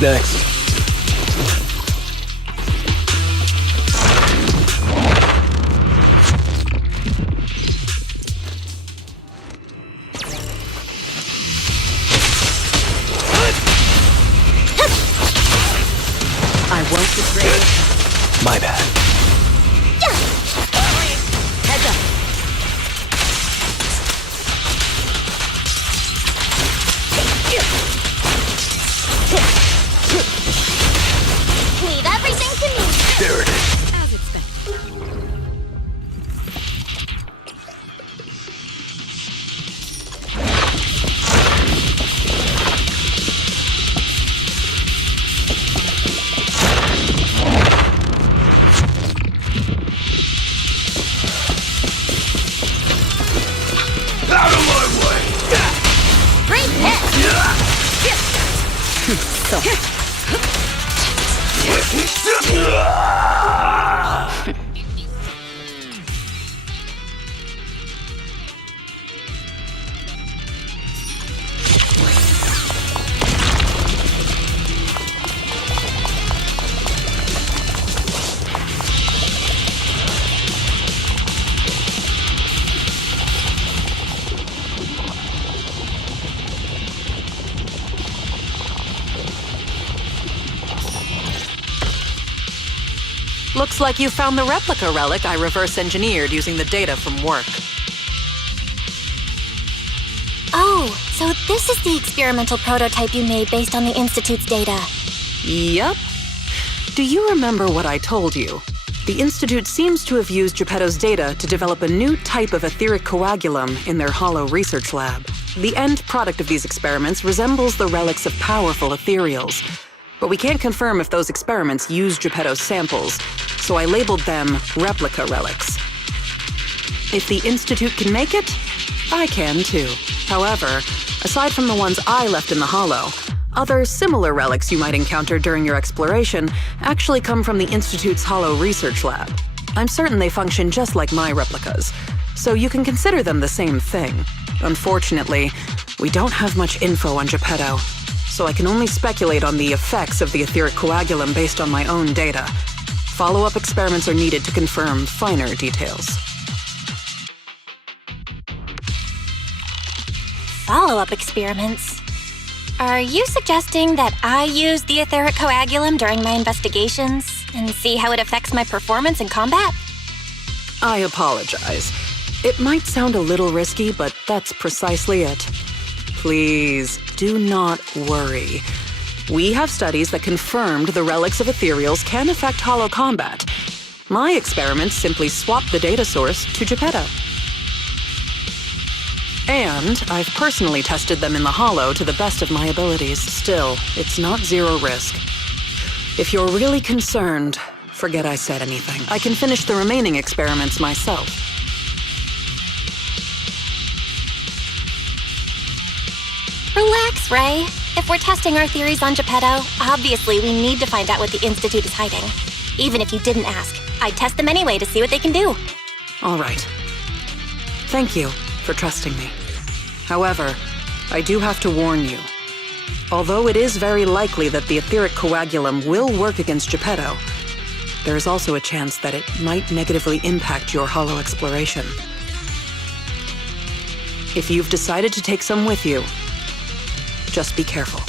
What's next? I won't betray you. My bad. Heads up. Leave everything to me. There it is. As expected. Out of my way! Great hit. So, looks like you found the replica relic I reverse-engineered using the data from work. Oh, so this is the experimental prototype you made based on the Institute's data. Yup. Do you remember what I told you? The Institute seems to have used Geppetto's data to develop a new type of etheric coagulum in their hollow research lab. The end product of these experiments resembles the relics of powerful ethereals, but we can't confirm if those experiments use Geppetto's samples, so I labeled them replica relics. If the Institute can make it, I can too. However, aside from the ones I left in the hollow, other similar relics you might encounter during your exploration actually come from the Institute's hollow research lab. I'm certain they function just like my replicas, so you can consider them the same thing. Unfortunately, we don't have much info on Geppetto, so I can only speculate on the effects of the etheric coagulum based on my own data. Follow-up experiments are needed to confirm finer details. Follow-up experiments. Are you suggesting that I use the etheric coagulum during my investigations and see how it affects my performance in combat? I apologize. It might sound a little risky, but that's precisely it. Please, do not worry. We have studies that confirmed the relics of ethereals can affect hollow combat. My experiments simply swap the data source to Geppetto. And I've personally tested them in the hollow to the best of my abilities. Still, it's not zero risk. If you're really concerned, forget I said anything. I can finish the remaining experiments myself. Relax, Ray. If we're testing our theories on Geppetto, obviously we need to find out what the Institute is hiding. Even if you didn't ask, I'd test them anyway to see what they can do. All right. Thank you for trusting me. However, I do have to warn you. Although it is very likely that the etheric coagulum will work against Geppetto, there is also a chance that it might negatively impact your hollow exploration. If you've decided to take some with you, just be careful.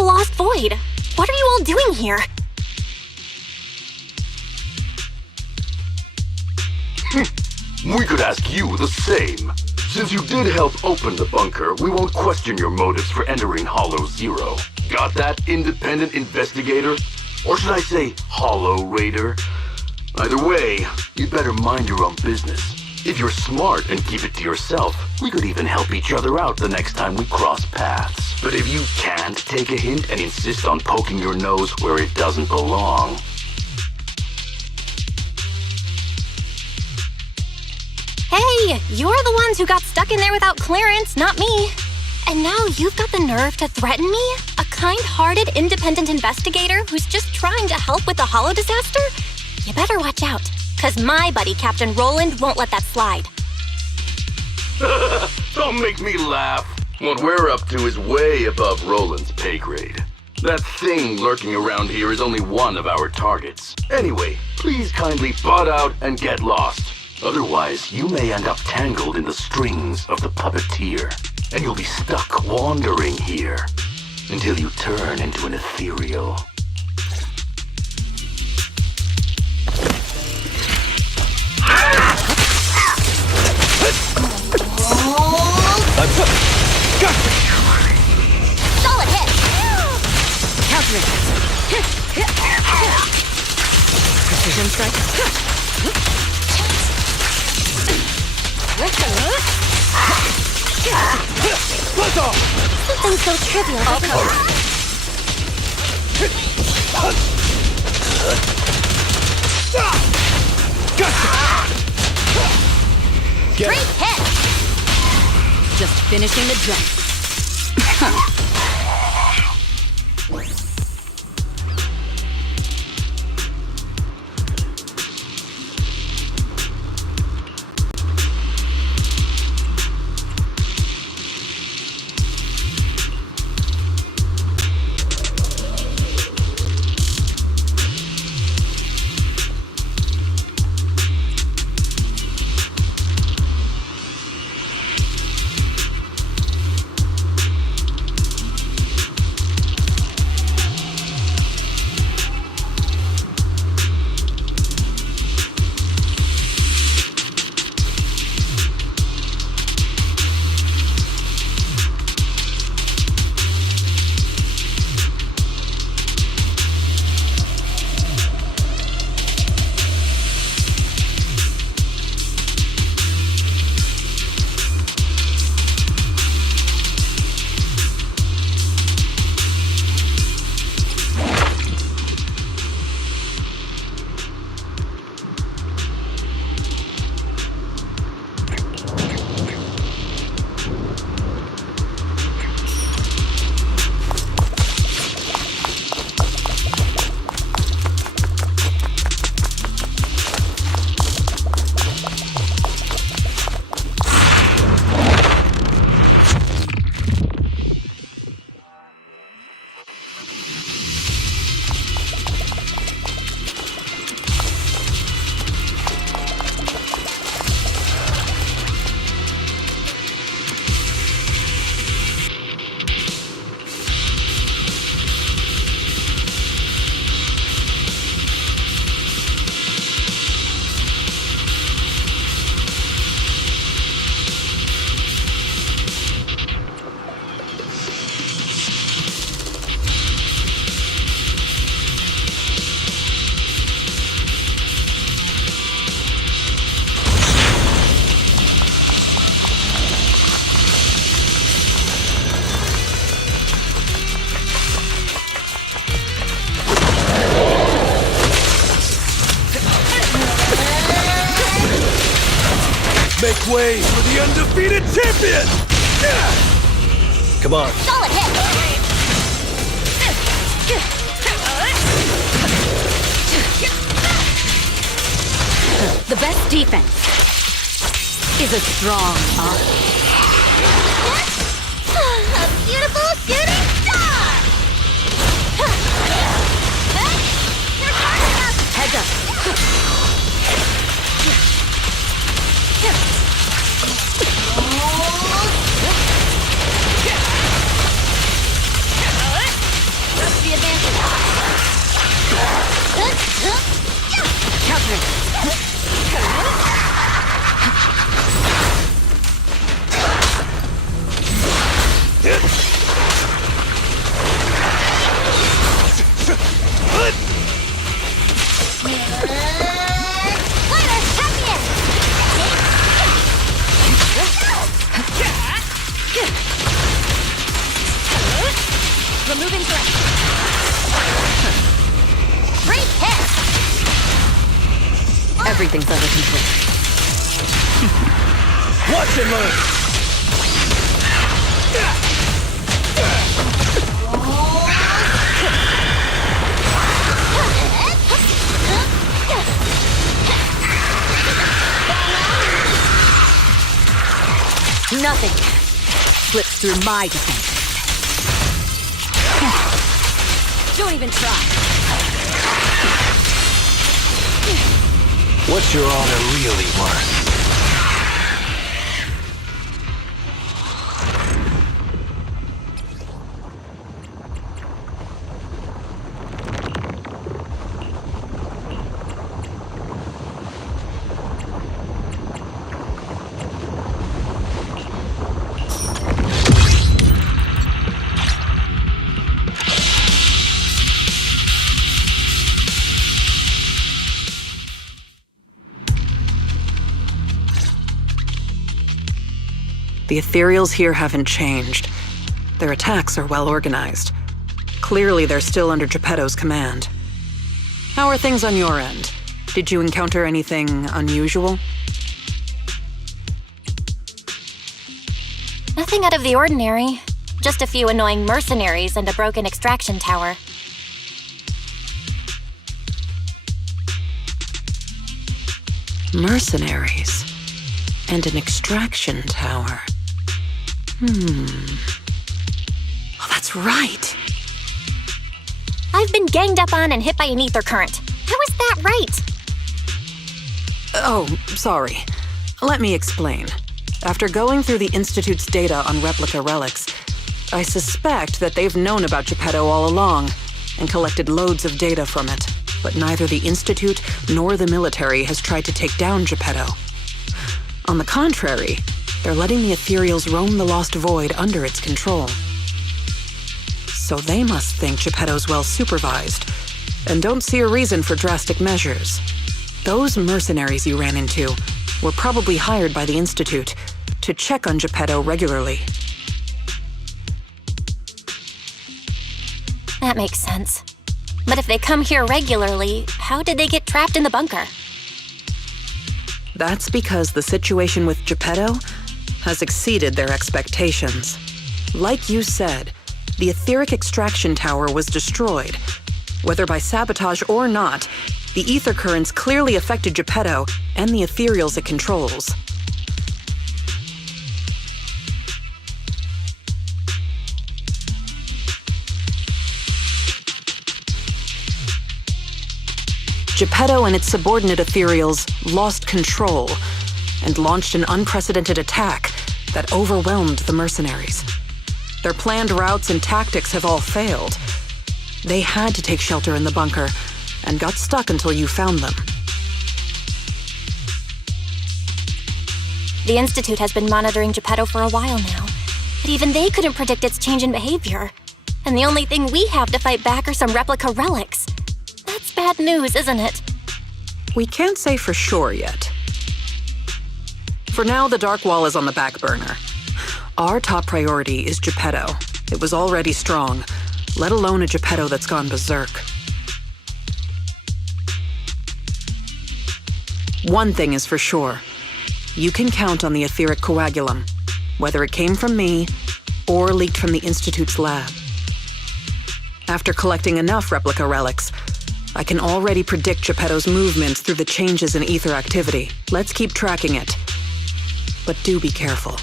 a lost void. What are you all doing here? We could ask you the same. Since you did help open the bunker, we won't question your motives for entering Hollow Zero. Got that, independent investigator? Or should I say, Hollow Raider? Either way, you'd better mind your own business. If you're smart and keep it to yourself, we could even help each other out the next time we cross paths. But if you can't take a hint and insist on poking your nose where it doesn't belong... Hey, you're the ones who got stuck in there without clearance, not me. And now you've got the nerve to threaten me? A kind-hearted, independent investigator who's just trying to help with the Hollow disaster? You better watch out, 'cause my buddy Captain Roland won't let that slide. Don't make me laugh. What we're up to is way above Roland's pay grade. That thing lurking around here is only one of our targets. Anyway, please kindly butt out and get lost. Otherwise, you may end up tangled in the strings of the puppeteer, and you'll be stuck wandering here until you turn into an ethereal. Solid hit! Countering. Precision strike. Something so trivial. Great hit! Just finishing the job. Make way for the undefeated champion! Come on. Solid hit! The best defense is a strong arm. A beautiful shooting star! You're charging up! Heads up. Everything's under control. Watch and learn! Nothing slips through my defense. Don't even try. What's your honor really worth? The ethereals here haven't changed. Their attacks are well organized. Clearly, they're still under Geppetto's command. How are things on your end? Did you encounter anything unusual? Nothing out of the ordinary. Just a few annoying mercenaries and a broken extraction tower. Mercenaries and an extraction tower. Oh, that's right. I've been ganged up on and hit by an ether current. How is that right? Oh, sorry. Let me explain. After going through the Institute's data on replica relics, I suspect that they've known about Geppetto all along and collected loads of data from it. But neither the Institute nor the military has tried to take down Geppetto. On the contrary, they're letting the ethereals roam the Lost Void under its control. So they must think Geppetto's well supervised and don't see a reason for drastic measures. Those mercenaries you ran into were probably hired by the Institute to check on Geppetto regularly. That makes sense. But if they come here regularly, how did they get trapped in the bunker? That's because the situation with Geppetto has exceeded their expectations. Like you said, the etheric extraction tower was destroyed. Whether by sabotage or not, the ether currents clearly affected Geppetto and the ethereals it controls. Geppetto and its subordinate ethereals lost control and launched an unprecedented attack that overwhelmed the mercenaries. Their planned routes and tactics have all failed. They had to take shelter in the bunker and got stuck until you found them. The Institute has been monitoring Geppetto for a while now, but even they couldn't predict its change in behavior. And the only thing we have to fight back are some replica relics. That's bad news, isn't it? We can't say for sure yet. For now, the Dark Wall is on the back burner. Our top priority is Geppetto. It was already strong, let alone a Geppetto that's gone berserk. One thing is for sure. You can count on the etheric coagulum, whether it came from me or leaked from the Institute's lab. After collecting enough replica relics, I can already predict Geppetto's movements through the changes in ether activity. Let's keep tracking it. But do be careful.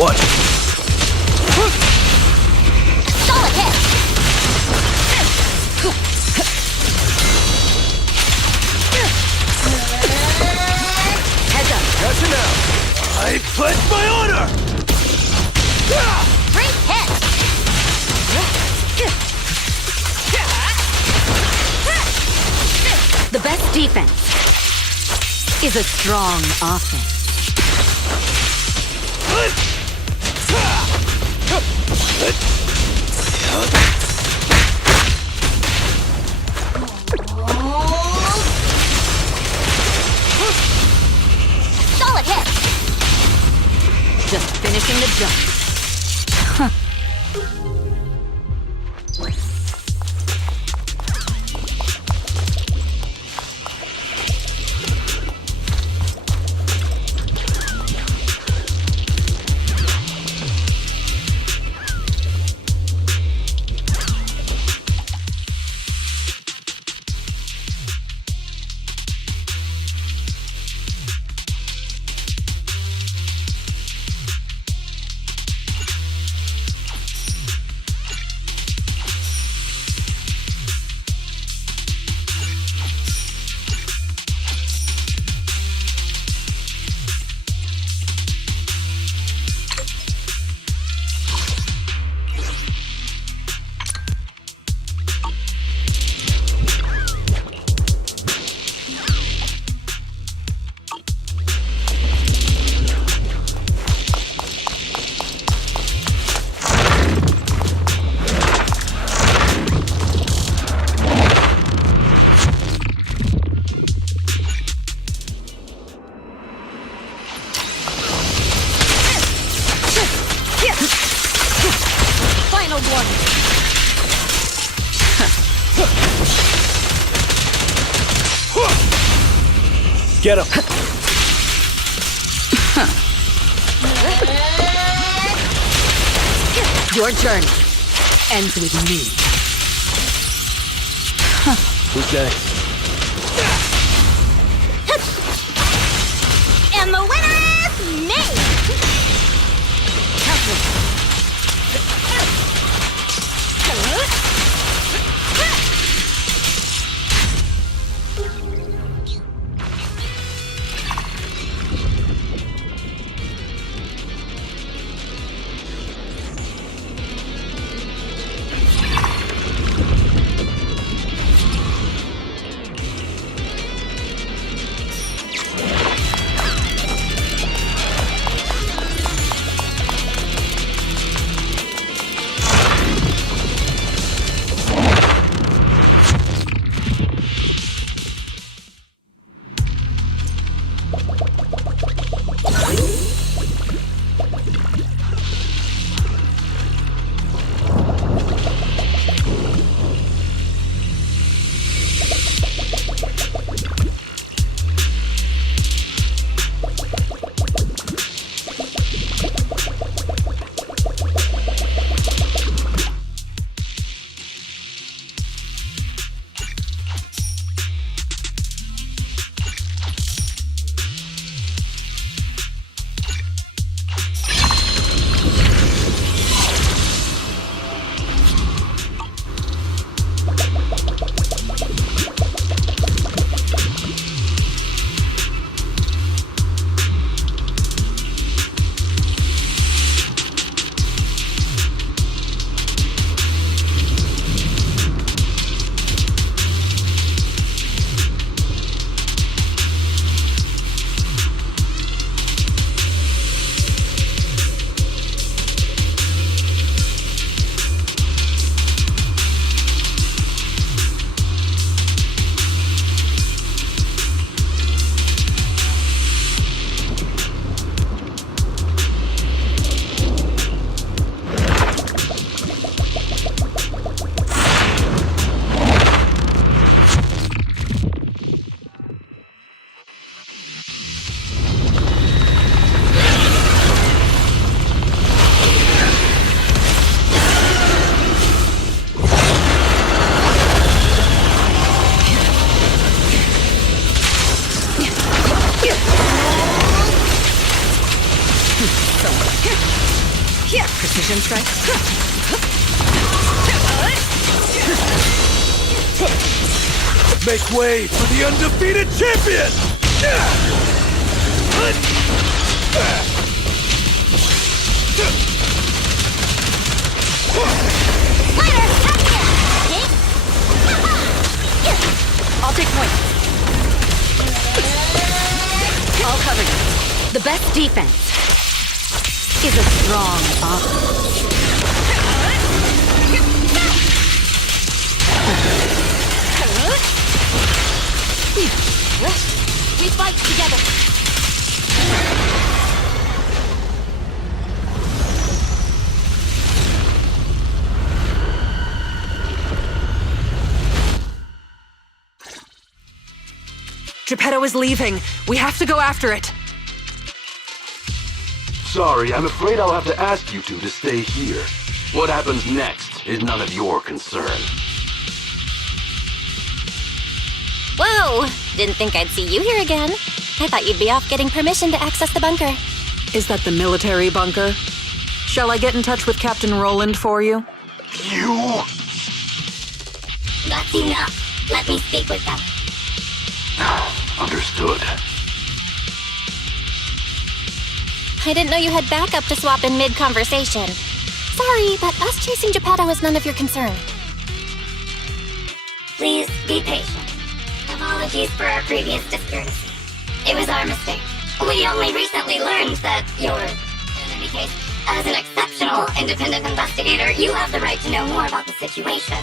What? Solid hit! Heads up! Gotcha now! I pledge my honor! Great hit! The best defense is a strong offense. Solid hit! Just finishing the job. Final warning. Get him! Your journey ends with me. Who's next? And the winner is me! Precision strike. Make way for the undefeated champion! I'll take point. I'll cover you. The best defense is a strong offense. We fight together. Geppetto is leaving. We have to go after it. Sorry, I'm afraid I'll have to ask you two to stay here. What happens next is none of your concern. Whoa! Didn't think I'd see you here again. I thought you'd be off getting permission to access the bunker. Is that the military bunker? Shall I get in touch with Captain Roland for you? You? That's enough. Let me speak with them. Understood. I didn't know you had backup to swap in mid-conversation. Sorry, but us chasing Geppetto is none of your concern. Please be patient. Apologies for our previous discourtesy. It was our mistake. We only recently learned that in any case, as an exceptional independent investigator, you have the right to know more about the situation.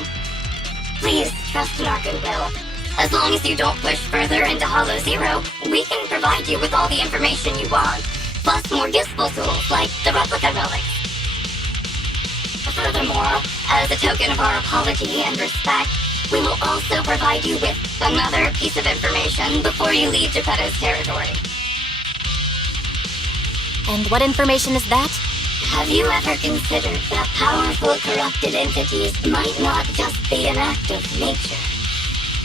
Please trust in our goodwill. As long as you don't push further into Hollow Zero, we can provide you with all the information you want, plus more useful tools like the replica relic. Furthermore, as a token of our apology and respect, we will also provide you with another piece of information before you leave Geppetto's territory. And what information is that? Have you ever considered that powerful corrupted entities might not just be an act of nature,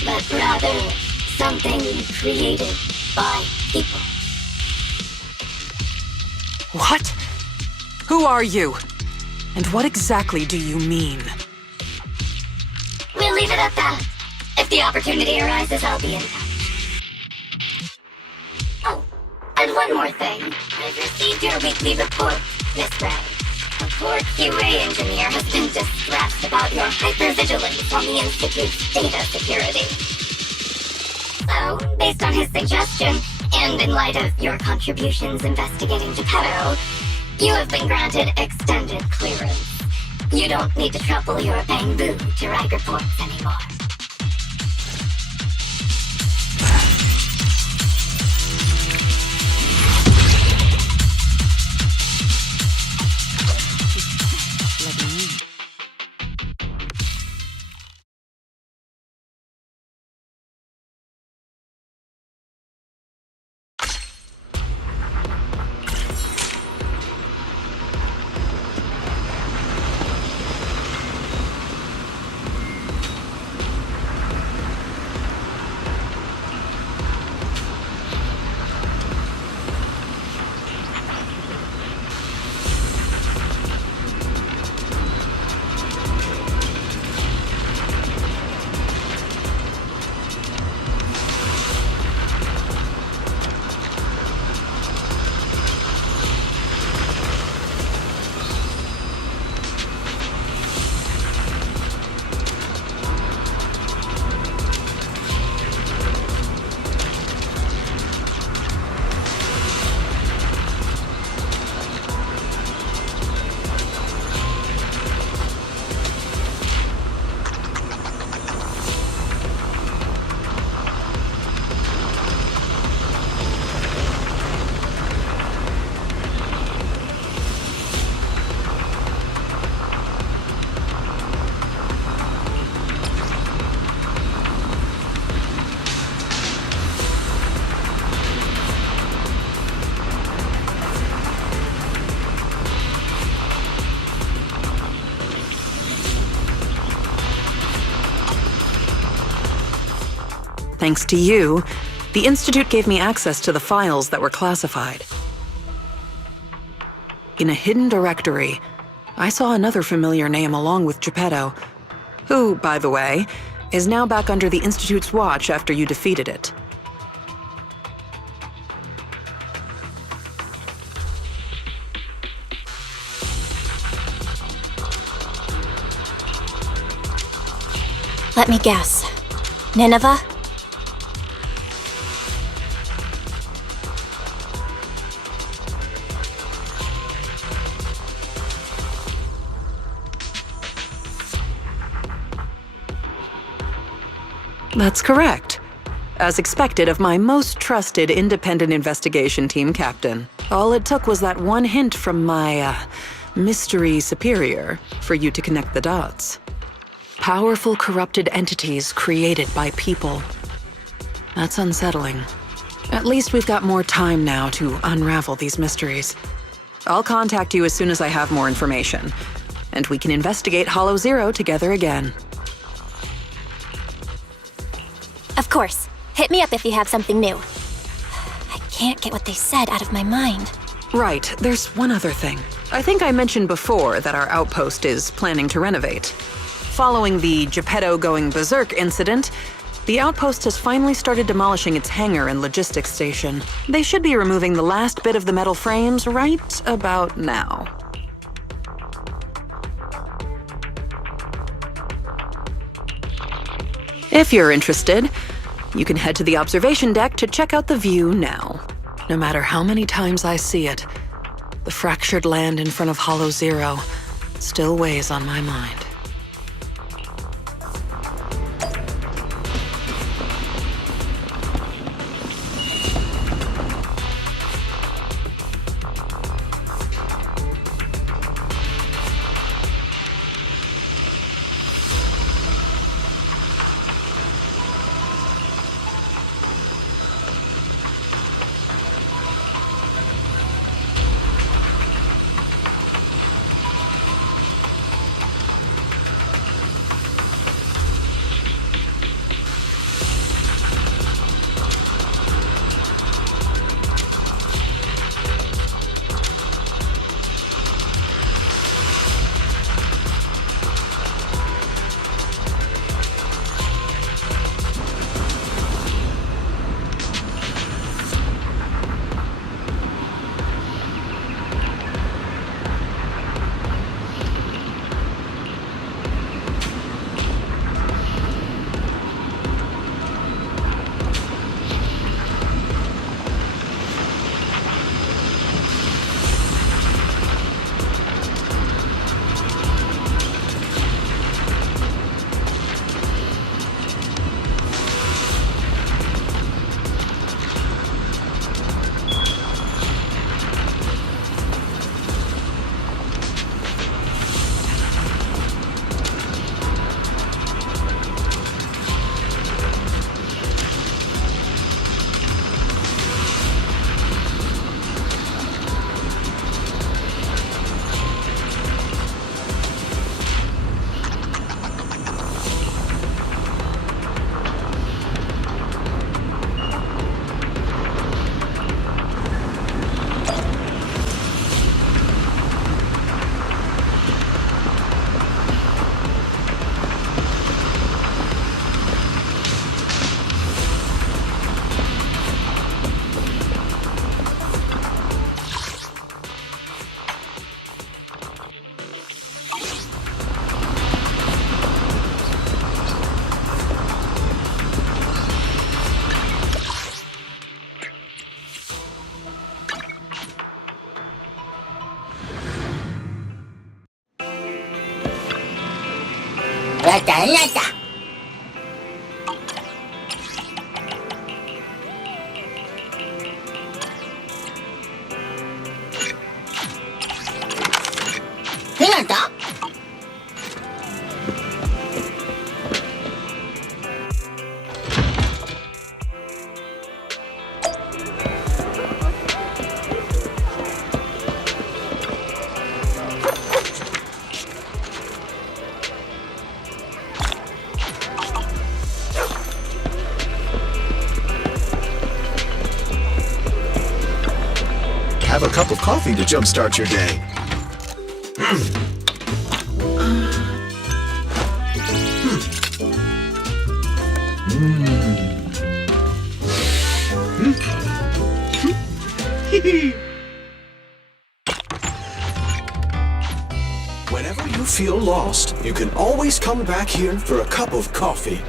but rather something created by people? What? Who are you? And what exactly do you mean? We'll leave it at that. If the opportunity arises, I'll be in touch. Oh, and one more thing. I've received your weekly report, Miss Ray. A poor QA engineer has been distressed about your hypervigilance on the Institute's data security. So, based on his suggestion, and in light of your contributions investigating Geppetto, you have been granted extended clearance. You don't need to trouble your bamboo to write reports anymore. Thanks to you, the Institute gave me access to the files that were classified. In a hidden directory, I saw another familiar name along with Geppetto, who, by the way, is now back under the Institute's watch after you defeated it. Let me guess. Nineveh? That's correct. As expected of my most trusted independent investigation team captain. All it took was that one hint from my, mystery superior for you to connect the dots. Powerful corrupted entities created by people. That's unsettling. At least we've got more time now to unravel these mysteries. I'll contact you as soon as I have more information, and we can investigate Hollow Zero together again. Of course. Hit me up if you have something new. I can't get what they said out of my mind. Right, there's one other thing. I think I mentioned before that our outpost is planning to renovate. Following the Geppetto going berserk incident, the outpost has finally started demolishing its hangar and logistics station. They should be removing the last bit of the metal frames right about now. If you're interested, you can head to the observation deck to check out the view now. No matter how many times I see it, the fractured land in front of Hollow Zero still weighs on my mind. Lata. Hinata? Have a cup of coffee to jumpstart your day. Whenever you feel lost, you can always come back here for a cup of coffee.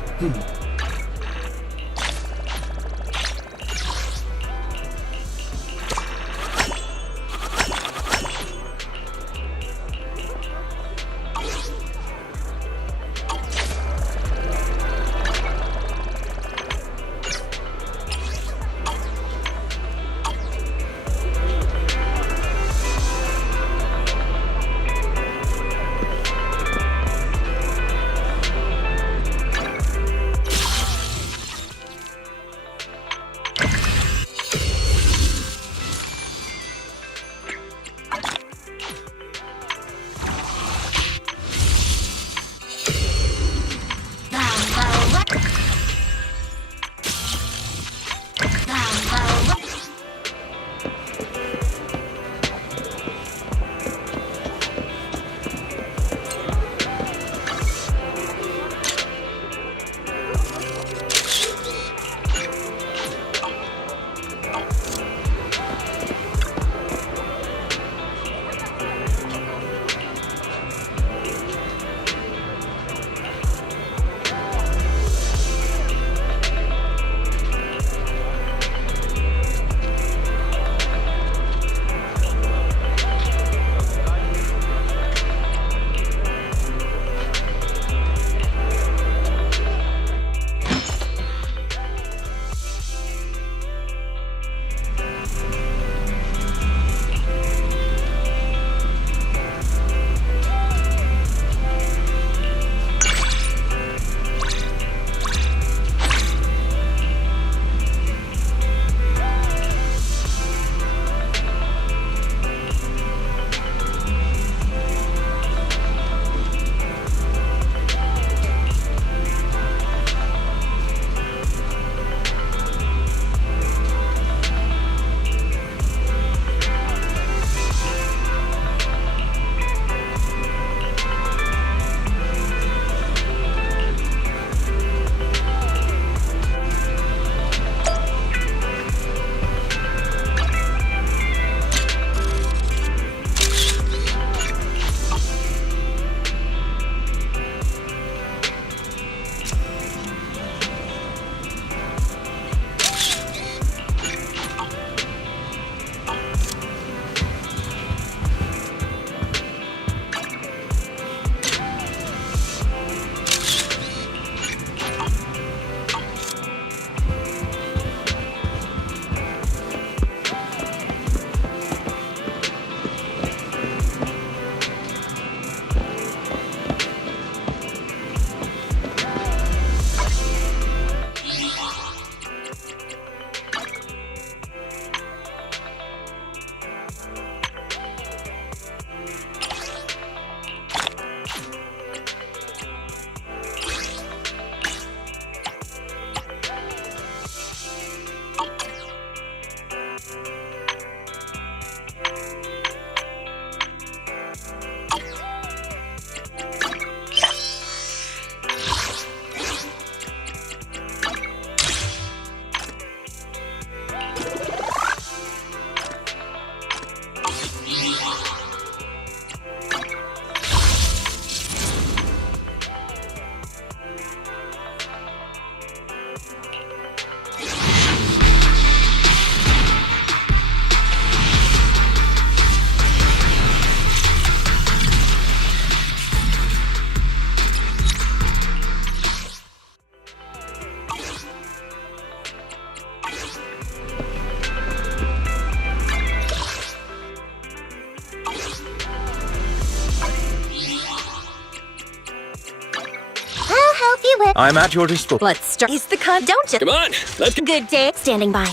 I'm at your disposal. Let's start. He's the con, don't you? Come on, let's go. Good day. Standing by.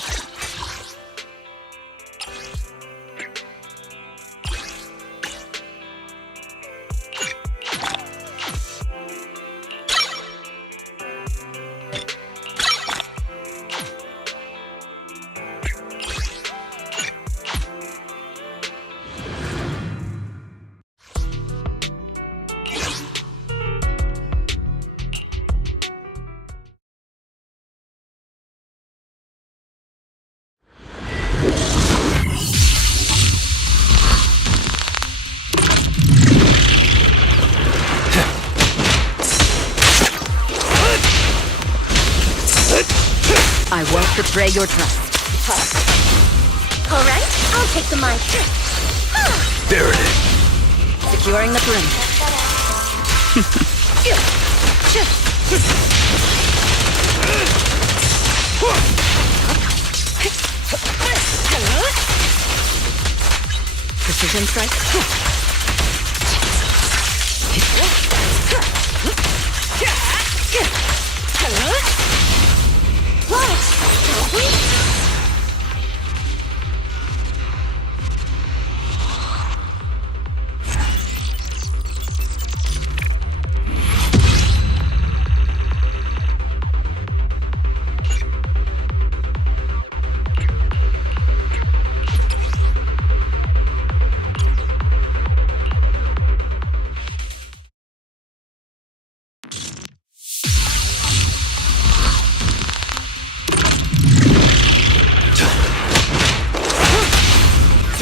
betray your trust. All right, I'll take the mic. There it is. Securing the perimeter. Precision strike.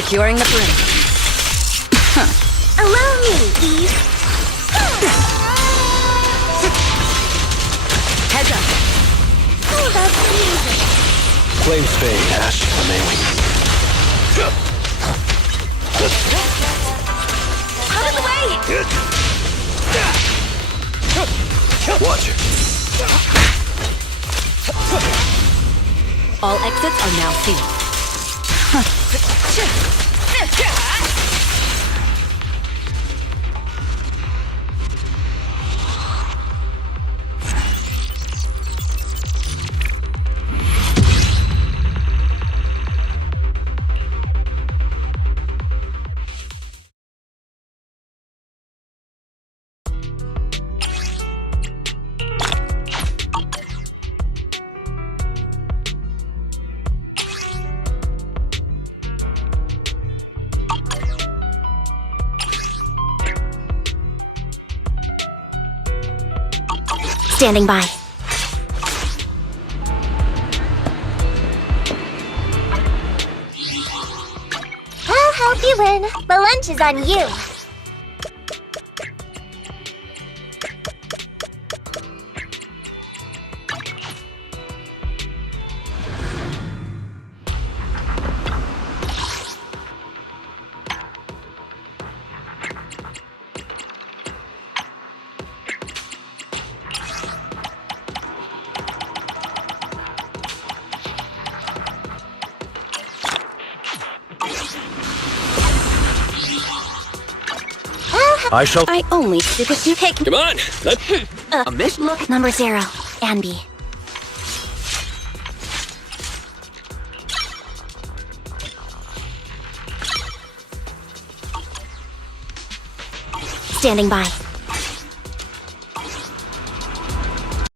Securing the perimeter. Allow me, Eve. Heads up. Oh, that's amazing. Flames fade, Ash. Amazing. Out of the way! Watch it. All exits are now sealed. Standing by. I'll help you win. The lunch is on you. I only because you pick Come on, let's... A mission? Look, number 0, Anby. Standing by.